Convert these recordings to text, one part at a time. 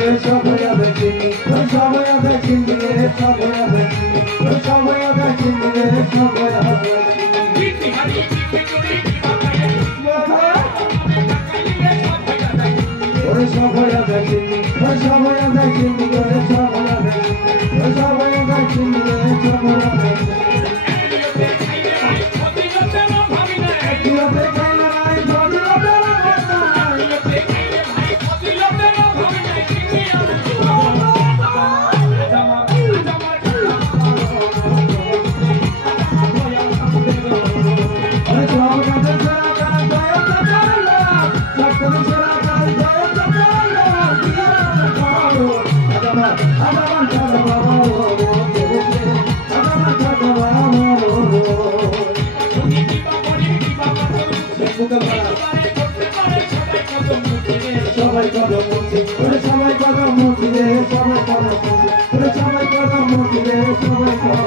সময় দেখিনি সময় দেখিনি সময় দেখিনি সময় দেখিনি সময় সময় দেখিনি সময় দেখিনি সময় দেখিনি সময় দেখিনি সবাই করো মুক্তি ওরে সবাই করো মুক্তি রে সবাই করো মুক্তি ওরে সবাই করো মুক্তি রে সবাই করো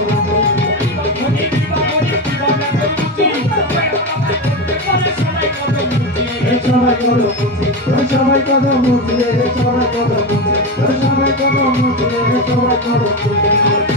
সবাই করো মুক্তি ওরে সবাই করো মুক্তি রে সবাই করো মুক্তি সবাই করো মুক্তি সবাই করো মুক্তি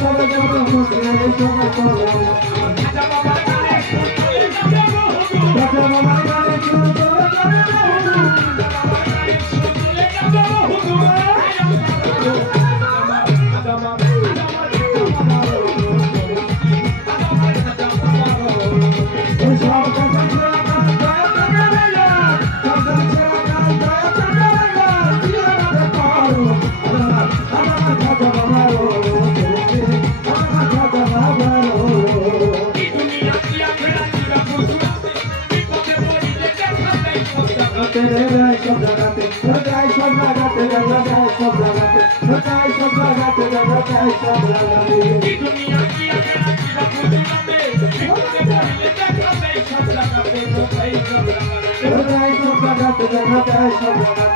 করে যত খুশি আমি তোমার I'm gonna go the hotel.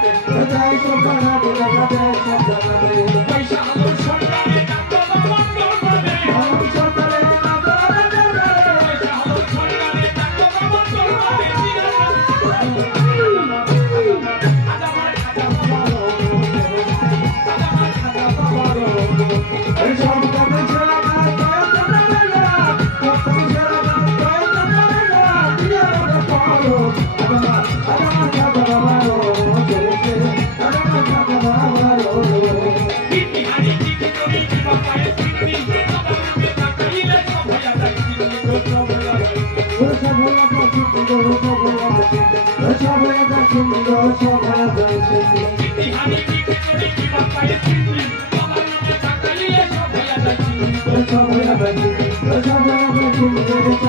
Thank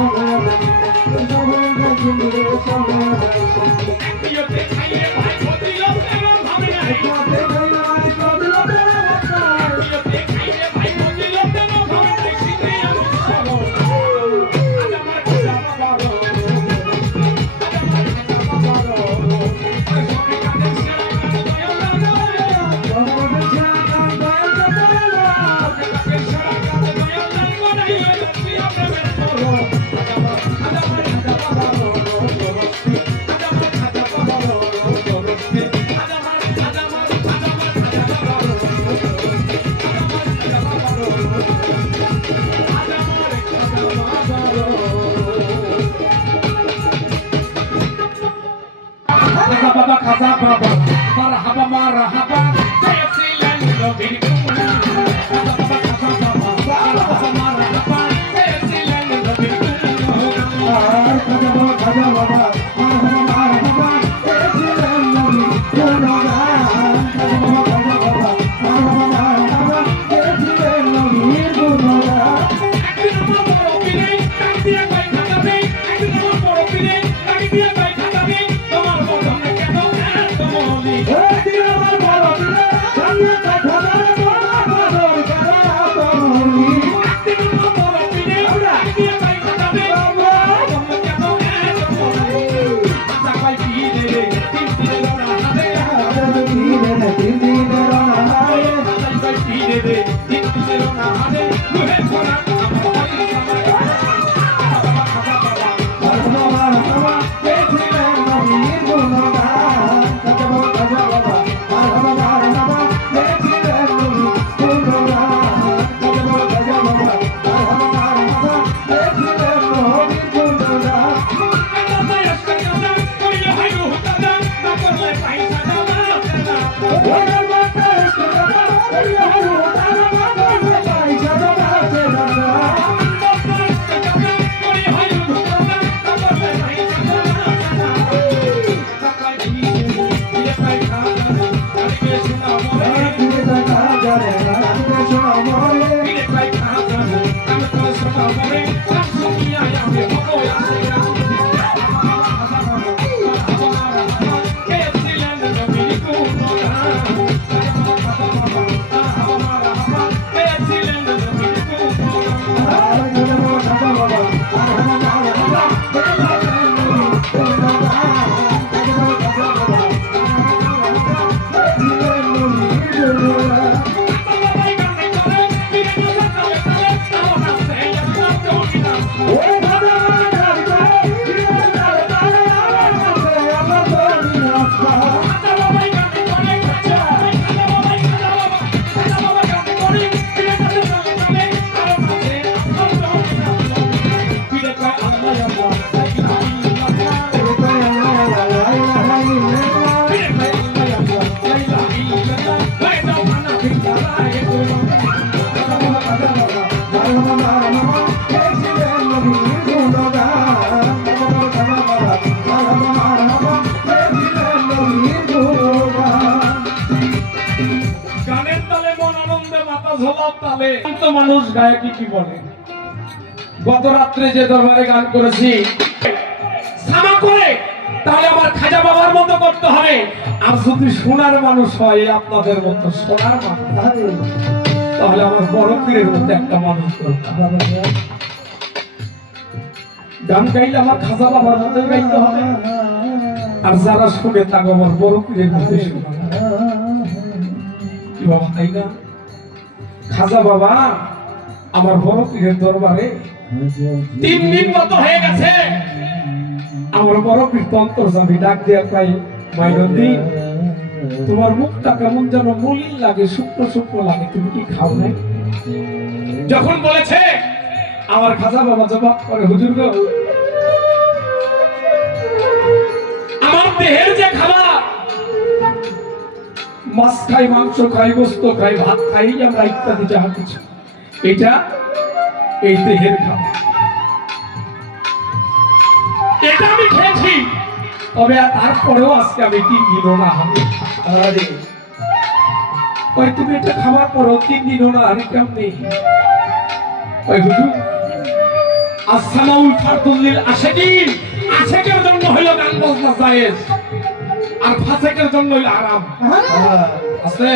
you. মানুষ গায়কি কি বলে? গত রাত্রে যে দরবারে গান করেছি করে, তাহলে আমার খাজা বাবার মতো করতে আর যদি সোনার মানুষ হয় আপনাদের মতো সোনার মানুষ, তাহলে আমার বড় পীরের মতো একটা মানুষ গান গাইলে আমার খাজা বাবার মতো গাইতে হবে। আর যারা শুনে তাকে আমার বড় পীরের মতো শোনাবে। কি বাবা, তাই না? খাজা বাবা, আমার বড় পীরের দরবারে তিন দিন মতো হয়ে গেছে। আমার বড় পীর তন্ত্র যাবি ডাক দেওয়া প্রায় মাইনন্দি তোমার মুখটা কেমন যেন মলিন লাগে, শুকনো শুকনো লাগে, তুমি কি খাও নাই? যখন বলেছে, আমার খাজা বাবা জবাব করে, হুজুর আমার দেহের যে খাবার মাছ খাই মাংস খাই গোস্ত খাই ভাত খাই আমরা ইত্যাদি যাহা কিছু। এটা এই দেহের খাবার। এটা আমি খেয়েছি। তবে আর তারপরেও আজকে আমি তিন দিনও না হবে আরে ওই তুমি এটা খাবার পরও তিন দিনও না কেমনি? ওই হুজুর ফারদুল্লিল আশেকিন। আশেকের জন্য হইল গান বাজনা জায়েজ। আর ফাসেকের জন্য আরাম আছে?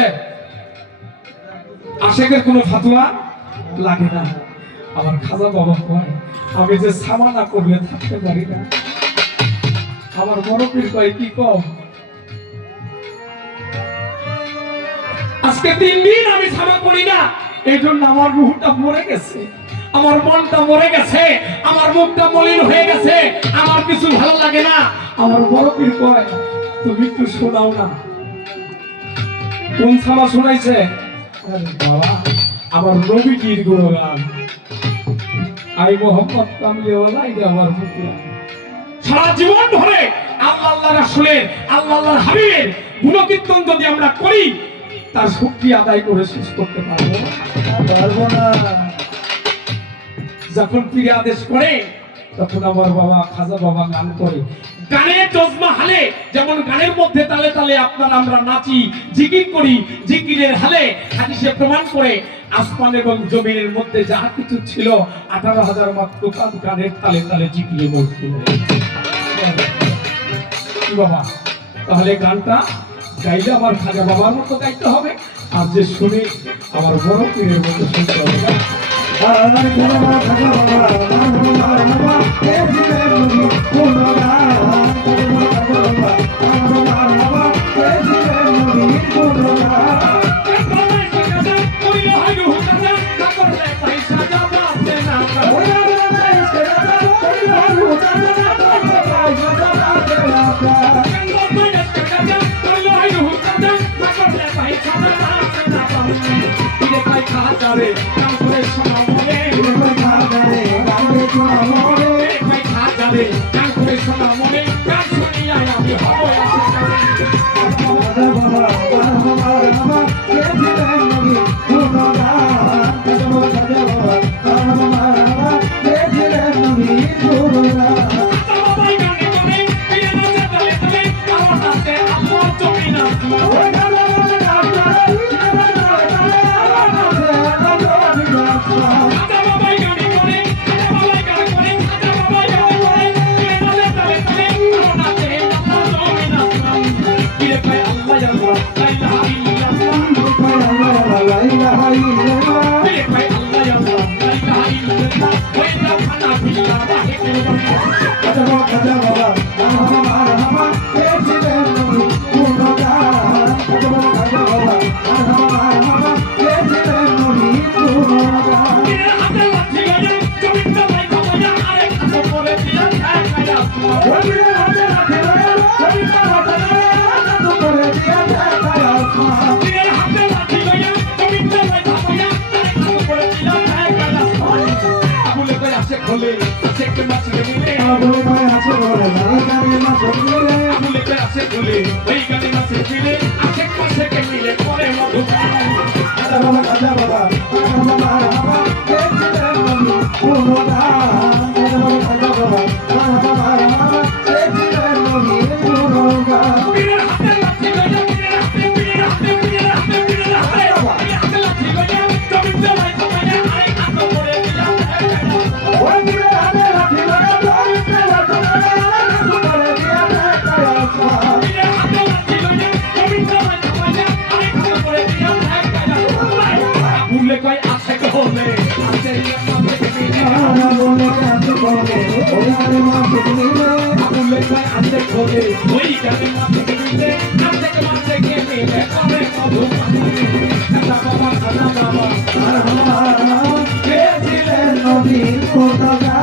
আশেকের কোনো ফাতোয়া লাগে না। আমার খাজা বাবা কয় আমি যে সামানা করলে থাকতে পারি না। আমার বড় পীর কয় কি কম আজকে তিন দিন আমি সামা করি না। এই জন্য আমার রুহটা মরে গেছে। আমার মনটা মরে গেছে। আমার মুখটা মলিন হয়ে গেছে। আমার কিছু ভালো লাগে না। আমার বড় পীর কয় তুমি একটু শোনাও না। কোন সামা শোনাইছে? বাবা আমার নবীজির গুণগান? আমি মোহাম্মদ কামলিওয়ালা এটা আমার সারা জীবন ধরে আল্লাহ আল্লাহ রাসূলের আল্লাহ আল্লাহর হাবিবের গুণকীর্তন যদি আমরা করি তার শক্তি আদায় করে শেষ করতে পারব না। পারব না। যখন পীরে আদেশ করে তখন আমার বাবা, খাজা বাবা গান করে। গানের জজমা হালে, যেমন গানের মধ্যে তালে তালে আপনার আমরা নাচি, জিকির করি, জিকিরের হালে প্রমাণ করে, আসমান এবং জমিনের মধ্যে যাহা কিছু ছিল, আঠারো হাজার মাত্র গানের তালে তালে জিকিরে বাবা? তাহলে গানটা গাইলে আমার খাজা বাবার মতো গাইতে হবে, আর যে শুনে আমার বড় পীরের মতো শুনতে হবে। গানে শোনা ওই গানে মাছে ফিরে আছে পাশে কে মিলে করে মধু আছে কোলে ওই গানে মাছে মিলে আছে কে মাছে কে মিলে করে মধু কাটা বাবা কাটা বাবা সেদিন গেলে ছিলেন